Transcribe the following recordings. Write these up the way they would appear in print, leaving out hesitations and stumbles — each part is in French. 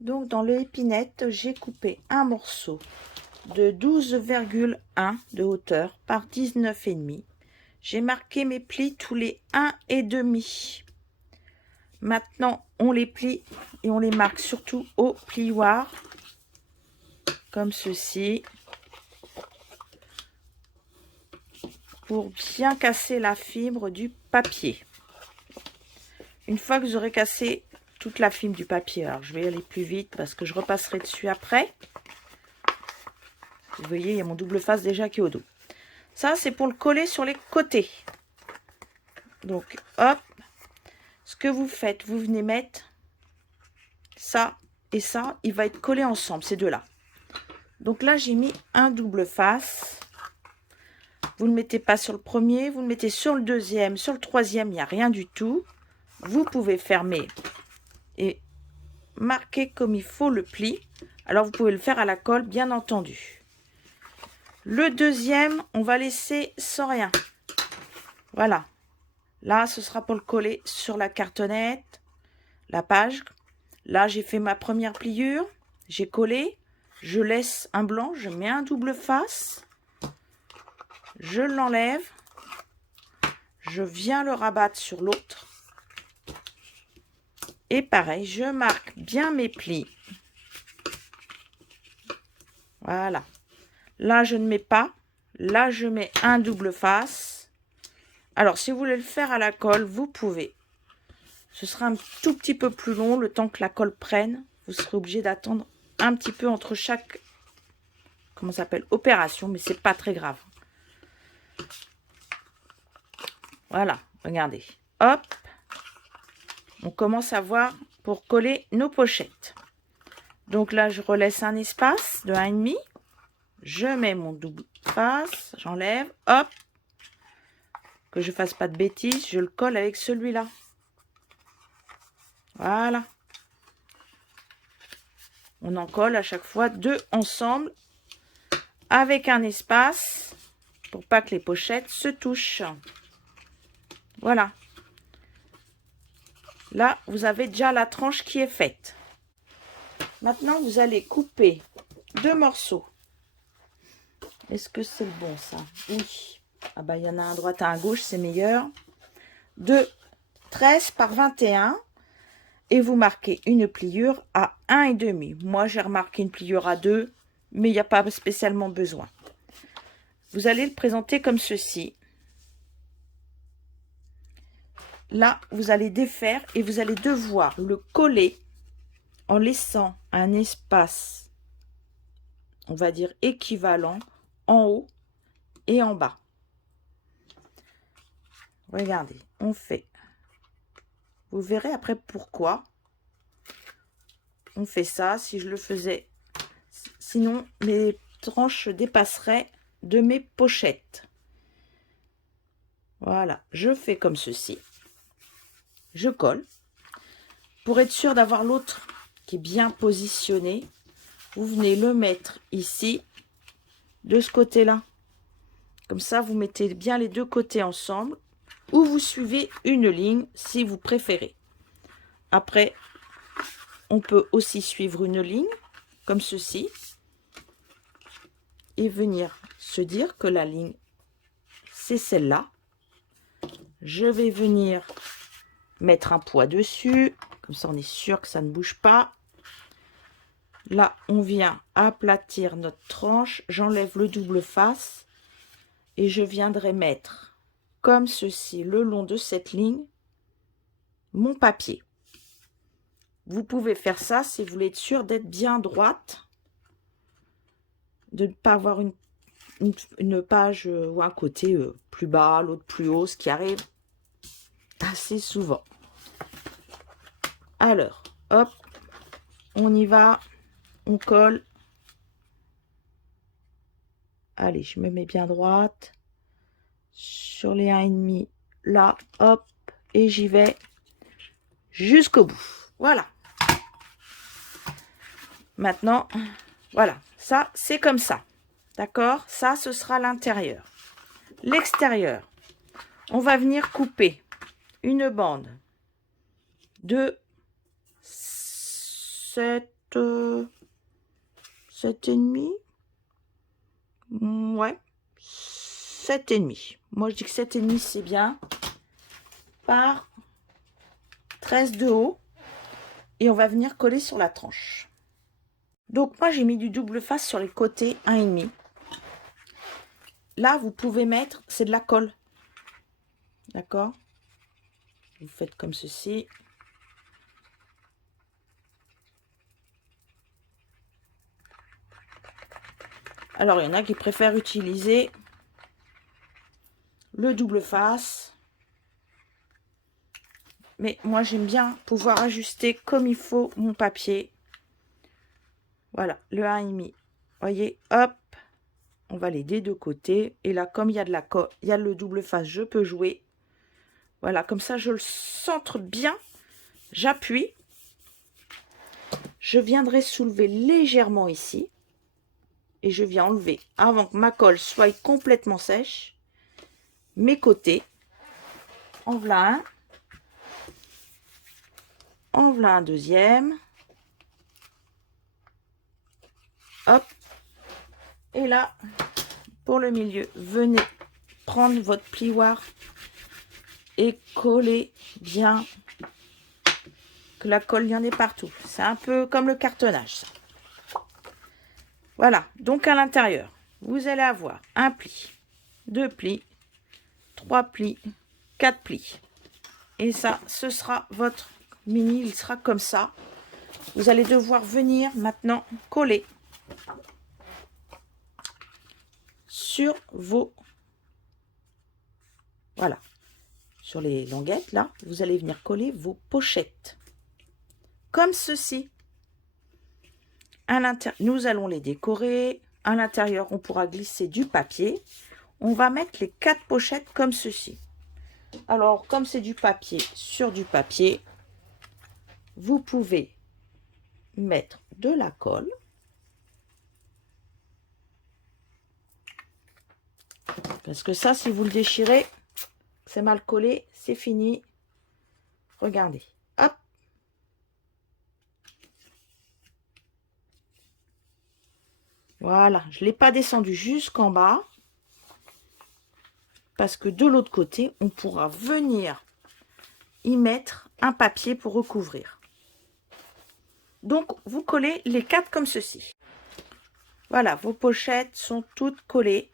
Donc, dans l'épinette, j'ai coupé un morceau de 12,1 de hauteur par 19,5. J'ai marqué mes plis tous les 1,5. Maintenant, on les plie et on les marque surtout au plioir, comme ceci, pour bien casser la fibre du papier. Une fois que vous aurez cassé toute la fibre du papier, alors je vais aller plus vite parce que je repasserai dessus après. Vous voyez, il y a mon double face déjà qui est au dos. Ça, c'est pour le coller sur les côtés. Donc, hop, ce que vous faites, vous venez mettre ça et ça, il va être collé ensemble, ces deux-là. Donc là, j'ai mis un double face. Vous ne le mettez pas sur le premier, vous le mettez sur le deuxième, sur le troisième, il n'y a rien du tout. Vous pouvez fermer et marquer comme il faut le pli. Alors, vous pouvez le faire à la colle, bien entendu. Le deuxième, on va laisser sans rien. Voilà. Là, ce sera pour le coller sur la cartonnette, la page. Là, j'ai fait ma première pliure. J'ai collé. Je laisse un blanc. Je mets un double face. Je l'enlève. Je viens le rabattre sur l'autre. Et pareil, je marque bien mes plis. Voilà. Là, je ne mets pas. Là, je mets un double face. Alors, si vous voulez le faire à la colle, vous pouvez. Ce sera un tout petit peu plus long, le temps que la colle prenne. Vous serez obligé d'attendre un petit peu entre chaque, comment ça s'appelle, opération, mais c'est pas très grave. Voilà, regardez. Hop. On commence à voir pour coller nos pochettes. Donc là, je relaisse un espace de 1,5. Je mets mon double face, j'enlève, hop. Que je fasse pas de bêtises, je le colle avec celui-là. Voilà. On en colle à chaque fois deux ensemble avec un espace pour pas que les pochettes se touchent. Voilà. Là, vous avez déjà la tranche qui est faite. Maintenant, vous allez couper deux morceaux. Est-ce que c'est le bon, ça? Oui. Ah bah, il y en a un à droite, un à gauche, c'est meilleur. De 13 par 21. Et vous marquez une pliure à 1,5. Moi, j'ai remarqué une pliure à 2, mais il n'y a pas spécialement besoin. Vous allez le présenter comme ceci. Là, vous allez défaire et vous allez devoir le coller en laissant un espace, on va dire équivalent, en haut et en bas. Regardez, on fait. Vous verrez après pourquoi on fait ça. Si je le faisais, sinon mes tranches dépasseraient de mes pochettes. Voilà, je fais comme ceci. Je colle. Pour être sûr d'avoir l'autre qui est bien positionné, vous venez le mettre ici, de ce côté-là. Comme ça, vous mettez bien les deux côtés ensemble, ou vous suivez une ligne si vous préférez. Après, on peut aussi suivre une ligne, comme ceci, et venir se dire que la ligne, c'est celle-là. Je vais venir mettre un poids dessus, comme ça on est sûr que ça ne bouge pas. Là, on vient aplatir notre tranche, j'enlève le double face et je viendrai mettre comme ceci le long de cette ligne mon papier. Vous pouvez faire ça si vous voulez être sûr d'être bien droite, de ne pas avoir une page ou un côté plus bas, l'autre plus haut, ce qui arrive assez souvent. Alors, hop, on y va, on colle. Allez, je me mets bien droite. Sur les 1,5, là, hop, et j'y vais jusqu'au bout. Voilà. Maintenant, voilà, ça, c'est comme ça. D'accord? Ça, ce sera l'intérieur. L'extérieur, on va venir couper une bande de 7, 7,5. Ouais, 7,5. Moi, je dis que 7,5, c'est bien. Par 13 de haut. Et on va venir coller sur la tranche. Donc, moi, j'ai mis du double face sur les côtés, 1,5. Là, vous pouvez mettre, c'est de la colle. D'accord? Vous faites comme ceci. Alors, il y en a qui préfèrent utiliser le double face. Mais moi, j'aime bien pouvoir ajuster comme il faut mon papier. Voilà, le 1,5. Voyez, hop. On va les des deux côtés. Et là, comme il y a de la colle, il y a le double face, je peux jouer. Voilà, comme ça, je le centre bien. J'appuie. Je viendrai soulever légèrement ici. Et je viens enlever, avant que ma colle soit complètement sèche, mes côtés. En voilà un. En voilà un deuxième. Hop. Et là, pour le milieu, venez prendre votre plioir et coller bien, que la colle y en ait partout. C'est un peu comme le cartonnage, ça. Voilà, donc à l'intérieur, vous allez avoir un pli, 2 plis, 3 plis, 4 plis. Et ça, ce sera votre mini, il sera comme ça. Vous allez devoir venir maintenant coller sur vos... Voilà, sur les languettes, là, vous allez venir coller vos pochettes. Comme ceci. À l'intérieur, nous allons les décorer. À l'intérieur, on pourra glisser du papier. On va mettre les 4 pochettes comme ceci. Alors, comme c'est du papier sur du papier, vous pouvez mettre de la colle. Parce que ça, si vous le déchirez, c'est mal collé, c'est fini. Regardez. Hop. Voilà, je ne l'ai pas descendu jusqu'en bas. Parce que de l'autre côté, on pourra venir y mettre un papier pour recouvrir. Donc, vous collez les 4 comme ceci. Voilà, vos pochettes sont toutes collées.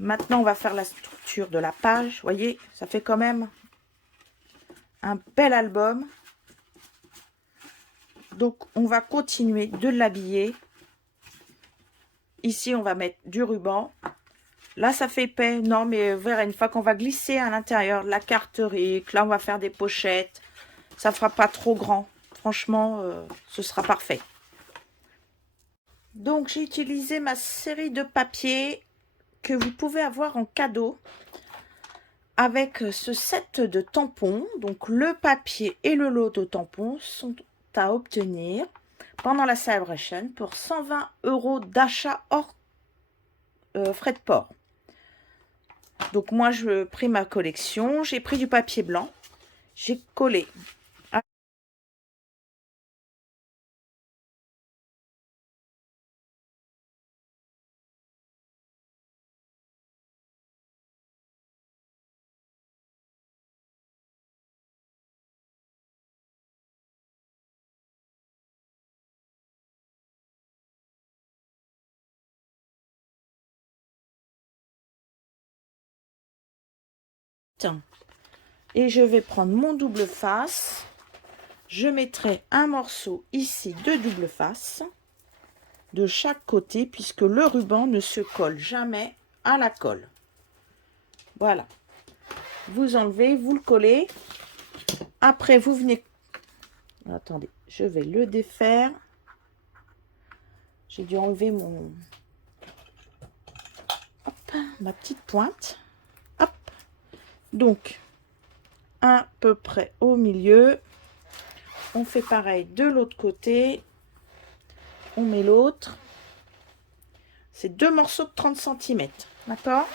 Maintenant, on va faire la structure de la page. Vous voyez, ça fait quand même un bel album. Donc, on va continuer de l'habiller. Ici, on va mettre du ruban. Là, ça fait épais. Non, mais vous verrez, une fois qu'on va glisser à l'intérieur la carterie, là, on va faire des pochettes. Ça ne fera pas trop grand. Franchement, ce sera parfait. Donc, j'ai utilisé ma série de papiers que vous pouvez avoir en cadeau avec ce set de tampons. Donc, le papier et le lot de tampons sont à obtenir pendant la Celebration pour 120 € d'achat hors frais de port. Donc, moi, je pris ma collection. J'ai pris du papier blanc. J'ai collé. Et je vais prendre mon double face. Je mettrai un morceau ici de double face de chaque côté puisque le ruban ne se colle jamais à la colle. Voilà. Vous enlevez, vous le collez. Après, vous venez... Attendez, je vais le défaire. J'ai dû enlever mon... Hop, ma petite pointe. Hop. Donc, à peu près au milieu. On fait pareil de l'autre côté. On met l'autre. C'est 2 morceaux de 30 cm. D'accord?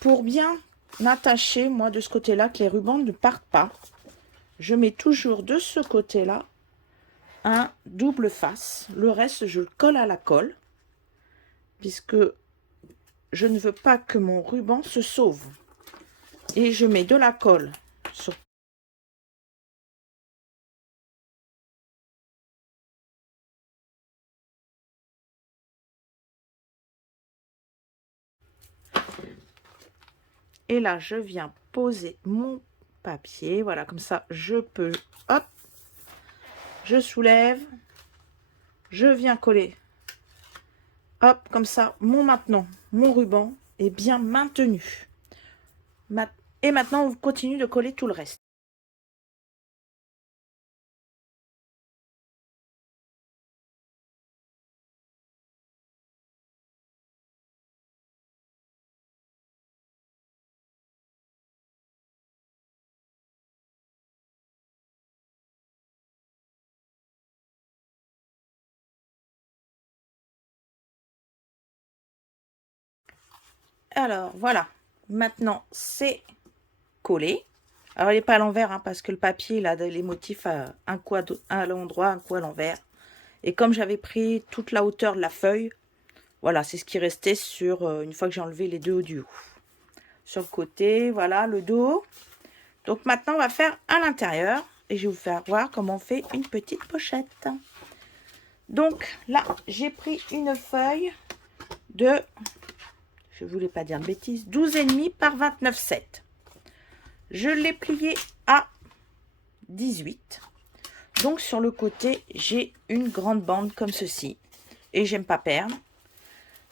Pour bien attacher, moi, de ce côté-là, que les rubans ne partent pas, je mets toujours de ce côté-là un double face. Le reste, je le colle à la colle, puisque je ne veux pas que mon ruban se sauve. Et je mets de la colle sur et là, je viens poser mon papier. Voilà, comme ça, je peux, hop, je soulève, je viens coller. Hop, comme ça, maintenant, mon ruban est bien maintenu. Et maintenant, on continue de coller tout le reste. Alors, voilà. Maintenant, c'est collé. Alors, il n'est pas à l'envers, hein, parce que le papier, il a les motifs un coup à l'endroit, un coup à l'envers. Et comme j'avais pris toute la hauteur de la feuille, voilà, c'est ce qui restait sur une fois que j'ai enlevé les deux du haut. Sur le côté, voilà, le dos. Donc, maintenant, on va faire à l'intérieur. Et je vais vous faire voir comment on fait une petite pochette. Donc, là, j'ai pris une feuille de... Je ne voulais pas dire de bêtises, 12,5 par 29,7. Je l'ai plié à 18. Donc sur le côté, j'ai une grande bande comme ceci. Et j'aime pas perdre.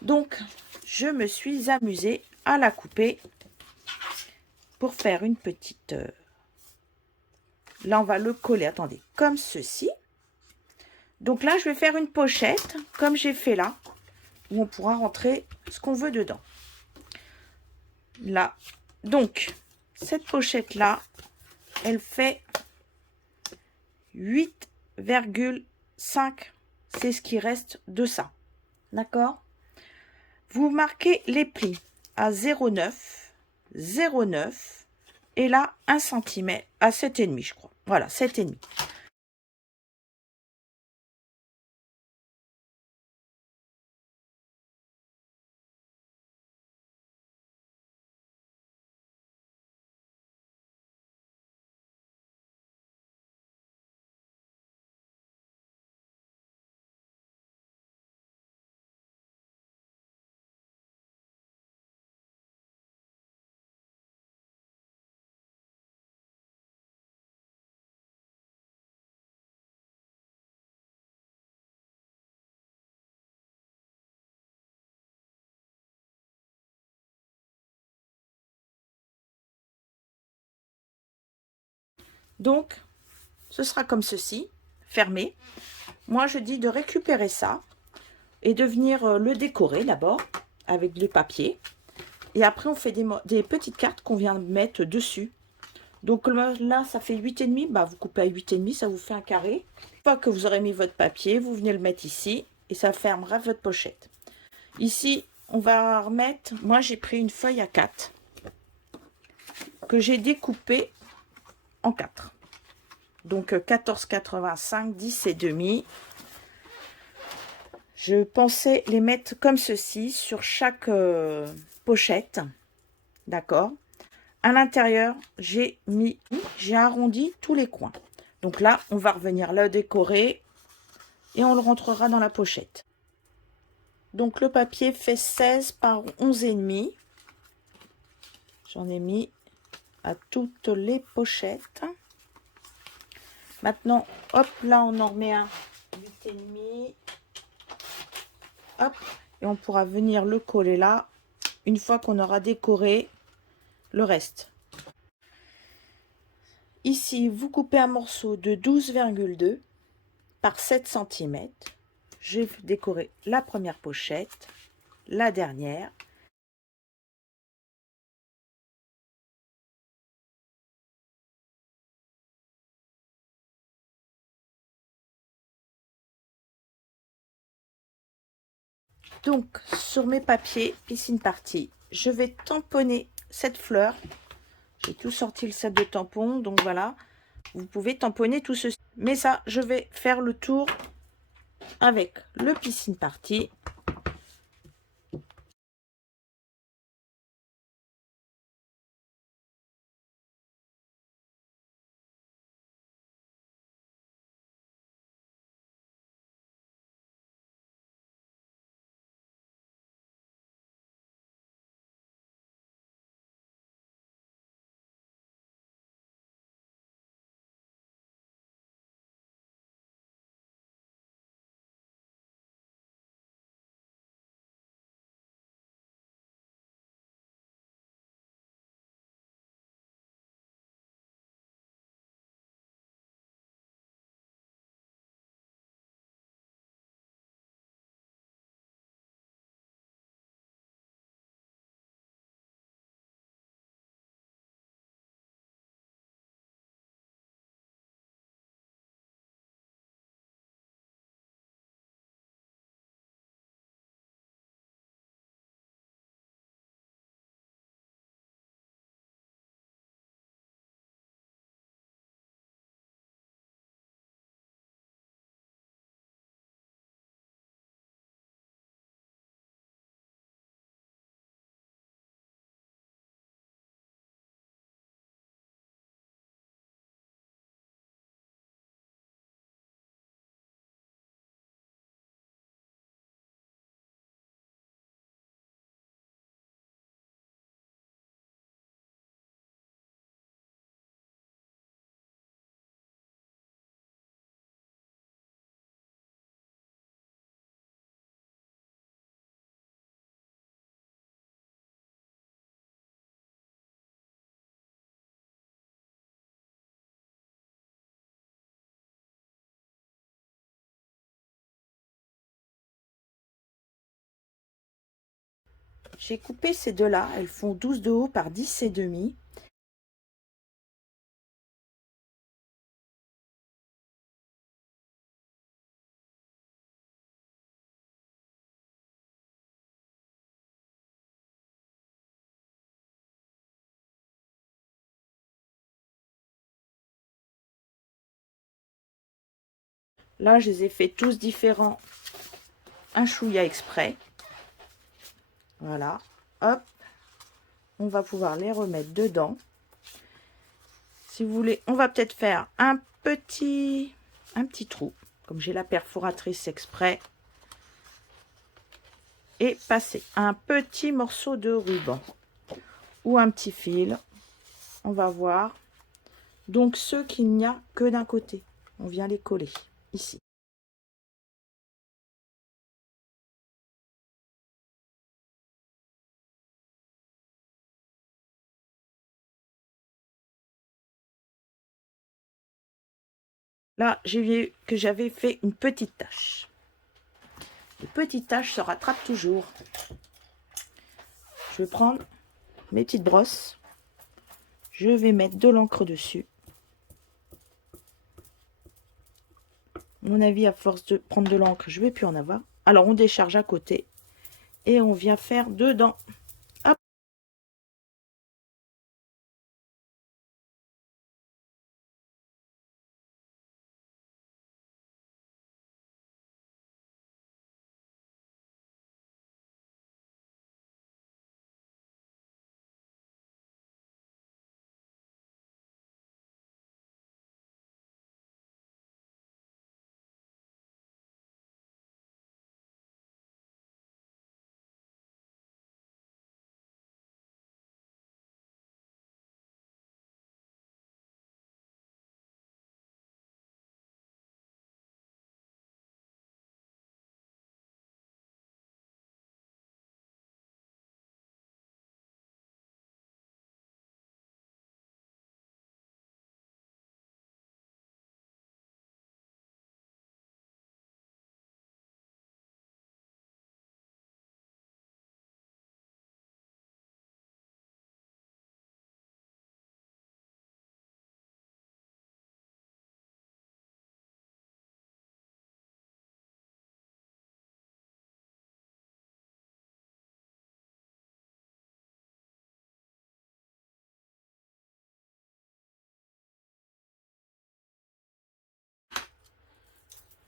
Donc je me suis amusée à la couper pour faire une petite... Là on va le coller, attendez, comme ceci. Donc là je vais faire une pochette, comme j'ai fait là, où on pourra rentrer ce qu'on veut dedans. Là, donc cette pochette là, elle fait 8,5. C'est ce qui reste de ça. D'accord? Vous marquez les plis à 0,9, 0,9 et là 1 cm à 7,5 je crois. Voilà, 7,5. Donc, ce sera comme ceci, fermé. Moi, je dis de récupérer ça et de venir le décorer d'abord avec le papier. Et après, on fait des petites cartes qu'on vient mettre dessus. Donc là, ça fait 8,5. Bah, vous coupez à 8,5, ça vous fait un carré. Une fois que vous aurez mis votre papier, vous venez le mettre ici et ça fermera votre pochette. Ici, on va remettre... Moi, j'ai pris une feuille A4 que j'ai découpée en 4. Donc 14,85, 10 et demi. Je pensais les mettre comme ceci sur chaque pochette. D'accord? À l'intérieur, j'ai arrondi tous les coins. Donc là, on va revenir le décorer et on le rentrera dans la pochette. Donc le papier fait 16 par 11,5. J'en ai mis à toutes les pochettes. Maintenant, hop, là on en remet un 8,5. Hop, et on pourra venir le coller là une fois qu'on aura décoré le reste. Ici, vous coupez un morceau de 12,2 par 7 cm. J'ai décoré la première pochette, la dernière. Donc, sur mes papiers piscine partie, je vais tamponner cette fleur. J'ai tout sorti le set de tampons, donc voilà. Vous pouvez tamponner tout ceci. Mais ça, je vais faire le tour avec le Piscine Party. J'ai coupé ces deux-là. Elles font 12 de haut par 10 et demi. Là, je les ai fait tous différents. Un chouïa exprès. Voilà. Hop. On va pouvoir les remettre dedans. Si vous voulez, on va peut-être faire un petit trou. Comme j'ai la perforatrice exprès. Et passer un petit morceau de ruban. Ou un petit fil. On va voir. Donc, ceux qu'il n'y a que d'un côté. On vient les coller ici. Là, j'ai vu que j'avais fait une petite tache. Les petites taches se rattrapent toujours. Je vais prendre mes petites brosses. Je vais mettre de l'encre dessus. À mon avis, à force de prendre de l'encre, je ne vais plus en avoir. Alors, on décharge à côté et on vient faire dedans.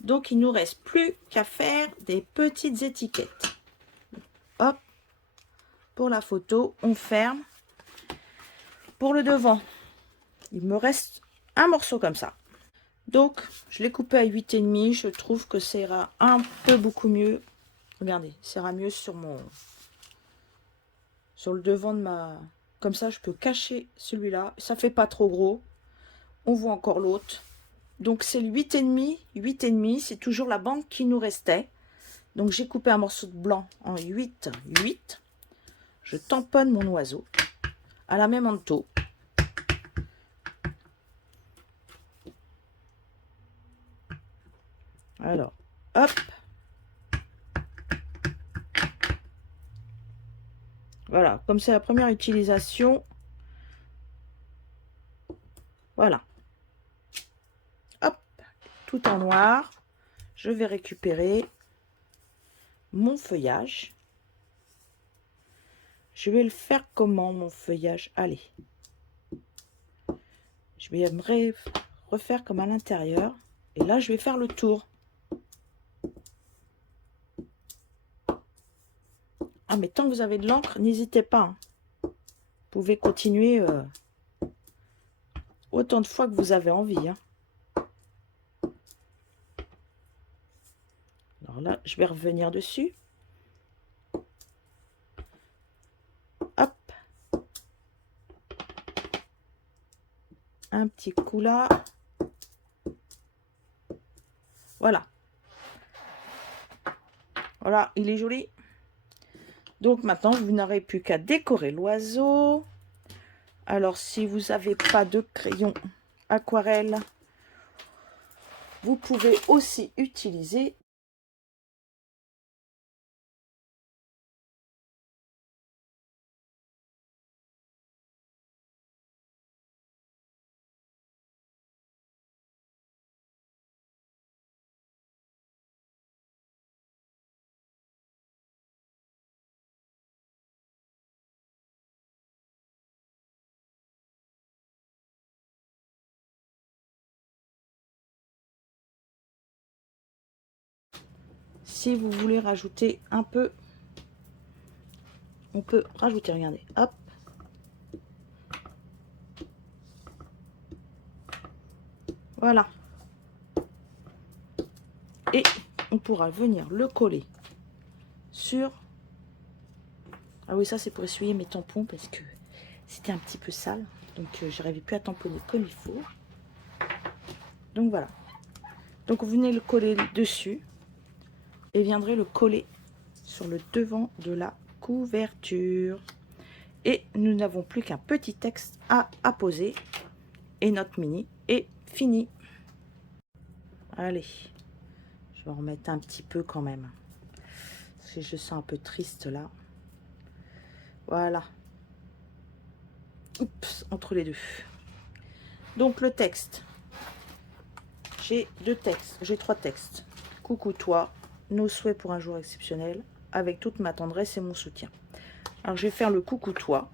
Donc, il nous reste plus qu'à faire des petites étiquettes. Hop, pour la photo, on ferme. Pour le devant, il me reste un morceau comme ça. Donc, je l'ai coupé à 8,5. Je trouve que ça ira un peu beaucoup mieux. Regardez, ça ira mieux sur le devant de ma... Comme ça, je peux cacher celui-là. Ça fait pas trop gros. On voit encore l'autre. Donc, c'est le 8,5. 8,5, c'est toujours la bande qui nous restait. Donc, j'ai coupé un morceau de blanc en 8, 8. Je tamponne mon oiseau à la même manteau. Alors, hop. Voilà, comme c'est la première utilisation. Voilà. Hop, tout en noir. Je vais récupérer mon feuillage. Je vais le faire comment, mon feuillage? Allez. Je vais me refaire comme à l'intérieur. Et là, je vais faire le tour. Ah, mais tant que vous avez de l'encre, n'hésitez pas. Hein. Vous pouvez continuer autant de fois que vous avez envie. Hein. Alors là, je vais revenir dessus. Hop. Un petit coup là. Voilà. Voilà, il est joli. Donc maintenant, vous n'aurez plus qu'à décorer l'oiseau. Alors, si vous n'avez pas de crayon aquarelle, vous pouvez aussi utiliser si vous voulez rajouter un peu, on peut rajouter, regardez, hop. Voilà. Et on pourra venir le coller sur... Ah oui, ça c'est pour essuyer mes tampons parce que c'était un petit peu sale. Donc j'arrivais plus à tamponner comme il faut. Donc voilà. Donc vous venez le coller dessus et viendrez le coller sur le devant de la couverture. Et nous n'avons plus qu'un petit texte à apposer. Et notre mini est fini. Allez, je vais en remettre un petit peu quand même. Parce que je sens un peu triste là. Voilà. Oups, entre les deux. Donc le texte. J'ai deux textes. J'ai trois textes. Coucou toi, nos souhaits pour un jour exceptionnel. Avec toute ma tendresse et mon soutien. Alors je vais faire le coucou toi.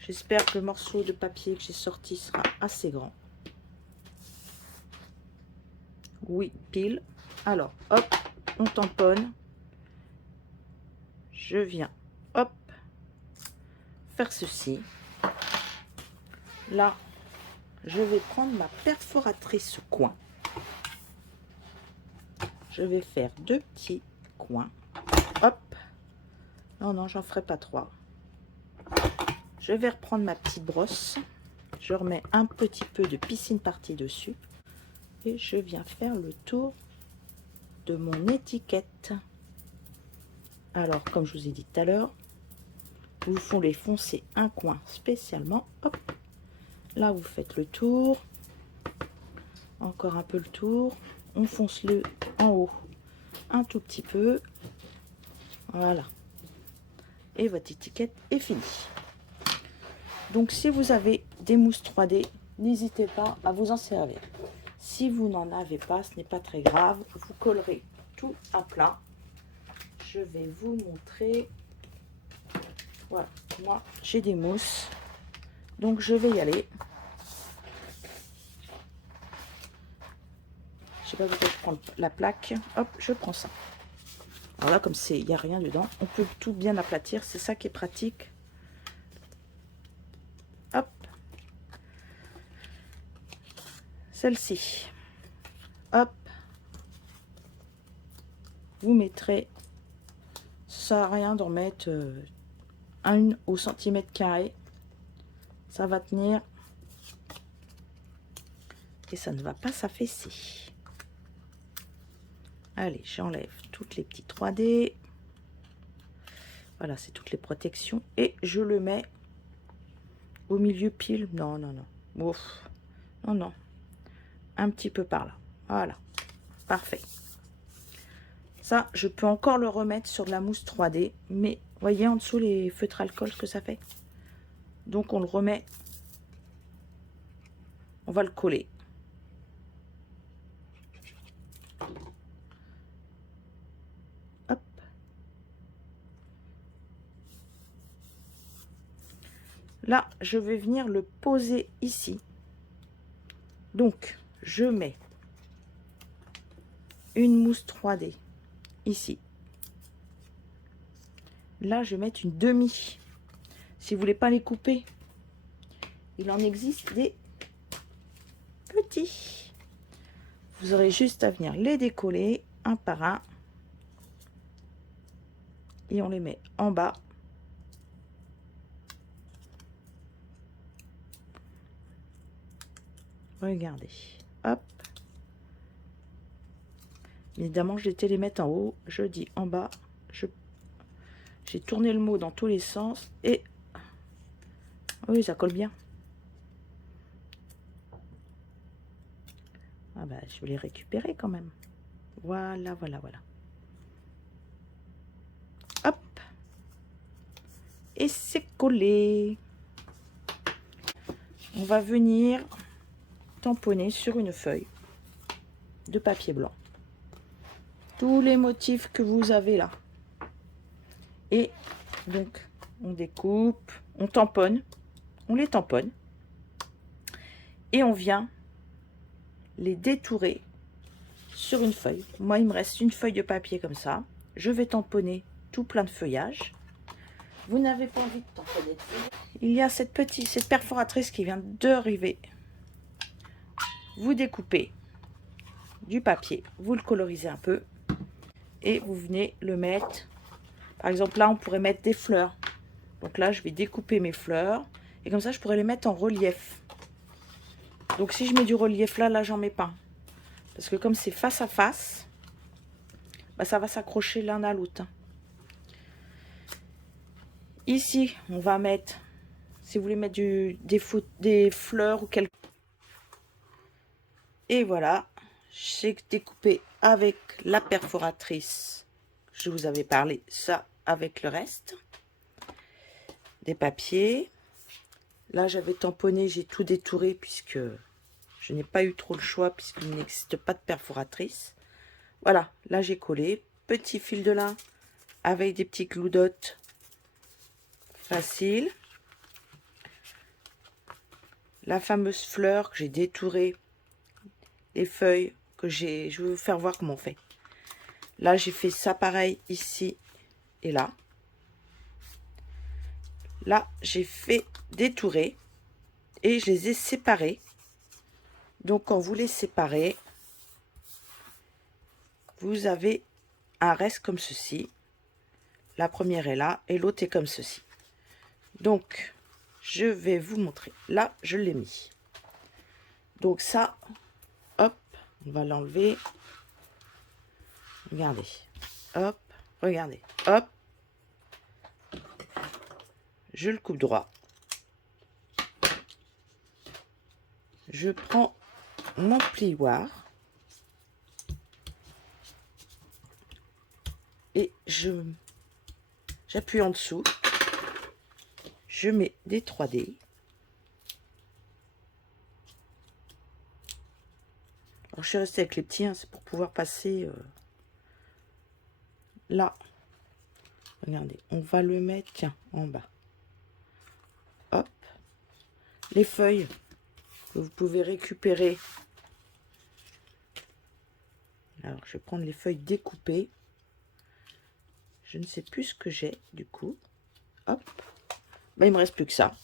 J'espère que le morceau de papier que j'ai sorti sera assez grand. Oui, pile. Alors, hop, on tamponne. Je viens, hop, faire ceci. Là, je vais prendre ma perforatrice coin. Je vais faire deux petits coins. Hop. Non, non, j'en ferai pas trois. Je vais reprendre ma petite brosse. Je remets un petit peu de piscine partie dessus. Et je viens faire le tour de mon étiquette. Alors, comme je vous ai dit tout à l'heure, vous voulez foncer un coin spécialement. Hop. Là, vous faites le tour. Encore un peu le tour. On fonce le en haut un tout petit peu. Voilà. Et votre étiquette est finie. Donc, si vous avez des mousses 3D, n'hésitez pas à vous en servir. Si vous n'en avez pas, ce n'est pas très grave. Vous collerez tout à plat. Je vais vous montrer. Voilà, moi j'ai des mousses. Donc je vais y aller. Je sais pas pourquoi je prends la plaque. Hop, je prends ça. Alors là, comme il n'y a rien dedans, on peut tout bien aplatir. C'est ça qui est pratique. Hop. Celle-ci. Hop. Vous mettrez, ça sert à rien d'en mettre 1 au centimètre carré. Ça va tenir. Et ça ne va pas s'affaisser. Allez, j'enlève toutes les petits 3D. Voilà, c'est toutes les protections. Et je le mets au milieu pile. Non, non, non. Ouf. Non, non. Un petit peu par là. Voilà. Parfait. Ça, je peux encore le remettre sur de la mousse 3D. Mais, voyez en dessous les feutres alcool, ce que ça fait. Donc, on le remet. On va le coller. Hop. Là, je vais venir le poser ici. Donc, je mets une mousse 3D ici. Là, je vais mettre une demi. Si vous voulez pas les couper, il en existe des petits. Vous aurez juste à venir les décoller un par un. Et on les met en bas. Regardez. Hop. Évidemment, j'étais les mettre en haut. Je dis en bas. J'ai tourné le mot dans tous les sens. Et oui, ça colle bien. Ah bah, je vais les récupérer quand même. Voilà, voilà, voilà. Hop. Et c'est collé. On va venir tamponner sur une feuille de papier blanc tous les motifs que vous avez là. Et donc, on découpe, on tamponne, on les tamponne. Et on vient les détourer sur une feuille. Moi, il me reste une feuille de papier comme ça. Je vais tamponner tout plein de feuillage. Vous n'avez pas envie de tamponner de feuillage. Il y a cette perforatrice qui vient d'arriver. Vous découpez du papier, vous le colorisez un peu. Et vous venez le mettre. Par exemple, là, on pourrait mettre des fleurs. Donc là, je vais découper mes fleurs. Et comme ça, je pourrais les mettre en relief. Donc si je mets du relief là, j'en mets pas. Parce que comme c'est face à face, bah, ça va s'accrocher l'un à l'autre. Ici, on va mettre, si vous voulez mettre des fleurs ou quelque... Et voilà, j'ai découpé avec la perforatrice. Je vous avais parlé ça avec le reste. Des papiers. Là, j'avais tamponné, j'ai tout détouré puisque je n'ai pas eu trop le choix puisqu'il n'existe pas de perforatrice. Voilà, là j'ai collé. Petit fil de lin avec des petits clous dot. Facile. La fameuse fleur que j'ai détourée. Les feuilles que j'ai... Je vais vous faire voir comment on fait. Là, j'ai fait ça pareil ici et là. Là, j'ai fait détourer et je les ai séparés. Donc, quand vous les séparez, vous avez un reste comme ceci. La première est là et l'autre est comme ceci. Donc, je vais vous montrer. Là, je l'ai mis. Donc ça, hop, on va l'enlever. Regardez. Hop, regardez. Hop. Je le coupe droit. Je prends mon plioir. Et j'appuie en dessous. Je mets des 3D. Alors, je suis restée avec les petits, hein, c'est pour pouvoir passer là. Regardez, on va le mettre, tiens, en bas. Hop. Les feuilles que vous pouvez récupérer Alors, je vais prendre les feuilles découpées. Je ne sais plus ce que j'ai, du coup. Hop. Ben, il me reste plus que ça.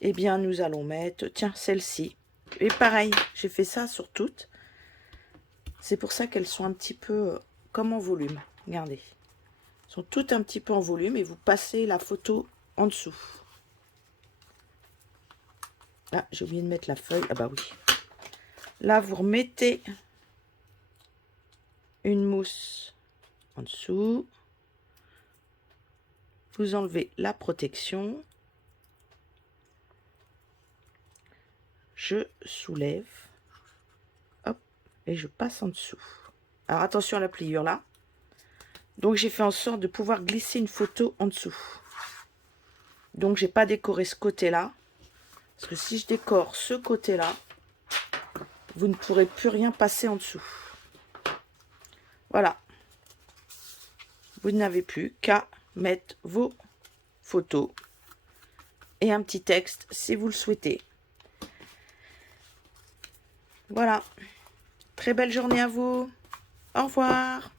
Eh bien, nous allons mettre... Tiens, celle-ci. Et pareil, j'ai fait ça sur toutes. C'est pour ça qu'elles sont un petit peu comme en volume. Regardez. Elles sont toutes un petit peu en volume et vous passez la photo en dessous. Ah, j'ai oublié de mettre la feuille. Ah bah oui. Là, vous remettez une mousse en dessous. Vous enlevez la protection. Je soulève. Hop. Et je passe en dessous. Alors, attention à la pliure là. Donc, j'ai fait en sorte de pouvoir glisser une photo en dessous. Donc, j'ai pas décoré ce côté-là. Parce que si je décore ce côté-là, vous ne pourrez plus rien passer en dessous. Voilà. Vous n'avez plus qu'à mettre vos photos et un petit texte si vous le souhaitez. Voilà. Très belle journée à vous. Au revoir.